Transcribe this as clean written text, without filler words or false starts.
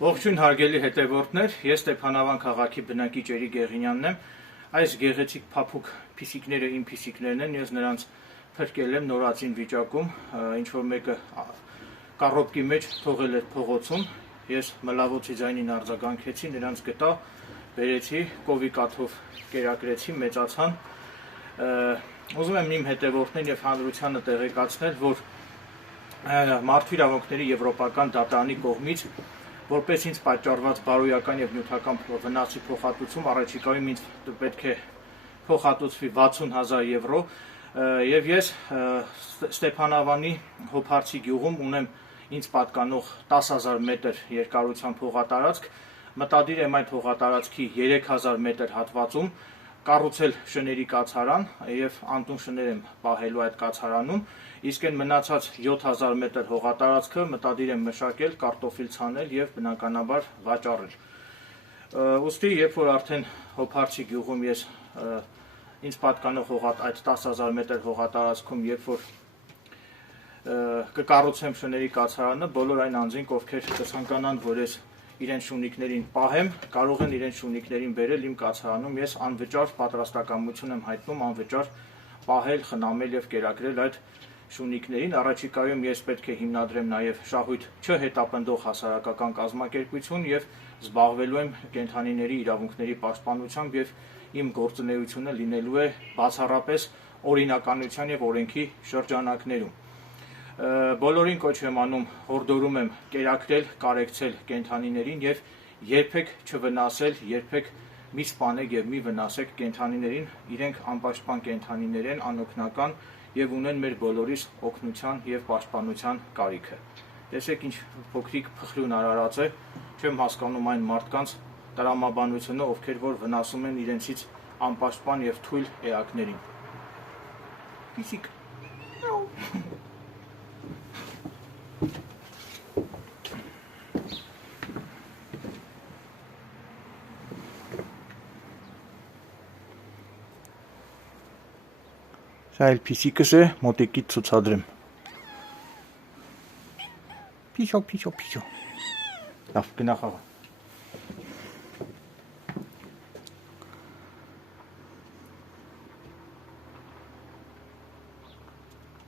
Ողջույն հարգելի հետևորդներ, ես Ստեփանավան քաղաքի բնակիչ Էրիկ Գեղինյանն եմ։ Այս գեղեցիկ փափուկ փիսիկները իմ փիսիկներն են, ես նրանց փրկել եմ նորածին վիճակում, ինչ որ մեկը կառոպկի մեջ թողել էր փողոցում, ես մլավոցի ձայնին արձագանքեցի, նրանց գտա, բերեցի, կովի կաթով կերակրեցի, մեծացան։ Ուզում եմ իմ հետևորդներին եւ հանրությանը տեղեկացնել, որ Մարդու իրավունքների եվրոպական դատարանի կողմից որպես ինձ պատճառված բարոյական եւ նյութական վնասի փոխհատուցում առաջիկայում ինձ պետք է փոխհատուցվի 60,000 եվրո եւ ես Ստեփանավանի Հոփարցի գյուղում ունեմ ինձ պատկանող 10,000 մետր երկարությամբ հողատարածք, մտադիր եմ այդ հողատարածքի 3,000 մետր հատվածում կառուցել շների կացարան եւ անտուն շներ եմ պահելու այդ կացարանում, իսկ այն մնացած 7,000 մետր հողատարածքը մտադիր եմ մշակել, կարտոֆիլ ցանել եւ բնականաբար վաճառել։ Ուստի երբ որ արդեն Հոփարցի գյուղում ես ինձ պատկանող այդ 10,000 մետր հողատարածքում երբ որ կկառուցեմ շների կացարանը, բոլոր այն անձինք, ովքեր կցանկանան, որ ես իրենց շունիկներին պահեմ, կարող են իրենց շունիկներին բերել իմ կացարանում, ես անվճար պատրաստակամություն եմ հայտնում, անվճար պահել, խնամել եւ կերակրել այդ շունիկներին, առաջիկայում ես պետք է հիմնադրեմ նաեւ շահույթ չհետապնդող հասարակական կազմակերպություն եւ զբաղվելու եմ կենդանիների իրավունքների պաշտպանությամբ եւ իմ գործունեությունը լինելու է բացառապես օրինականության եւ օրենքի շրջանակներում։ Բոլորին կոչ եմ անում, հորդորում եմ կերակրել, կարեկցել կենդանիներին եւ երբեք չվնասել, երբեք մի սպանեք եւ մի վնասեք կենդանիներին, իրենք անպաշտպան կենդանիներ են, անօգնական եւ ունեն մեր բոլորիս օգնության եւ պաշտպանության կարիքը։ Տեսեք ինչ փոքրիկ փխրուն արարած է, չեմ հասկանում այն մարդկանց տրամաբանությունը, ովքեր որ վնասում են իրենցից անպաշտպան եւ թույլ էակներին։ Փիսիկ։ Սա էլ փիսիկս է, մոտիկից ցուցադրեմ։ Փիշո։ Լավ, գնա խաղա։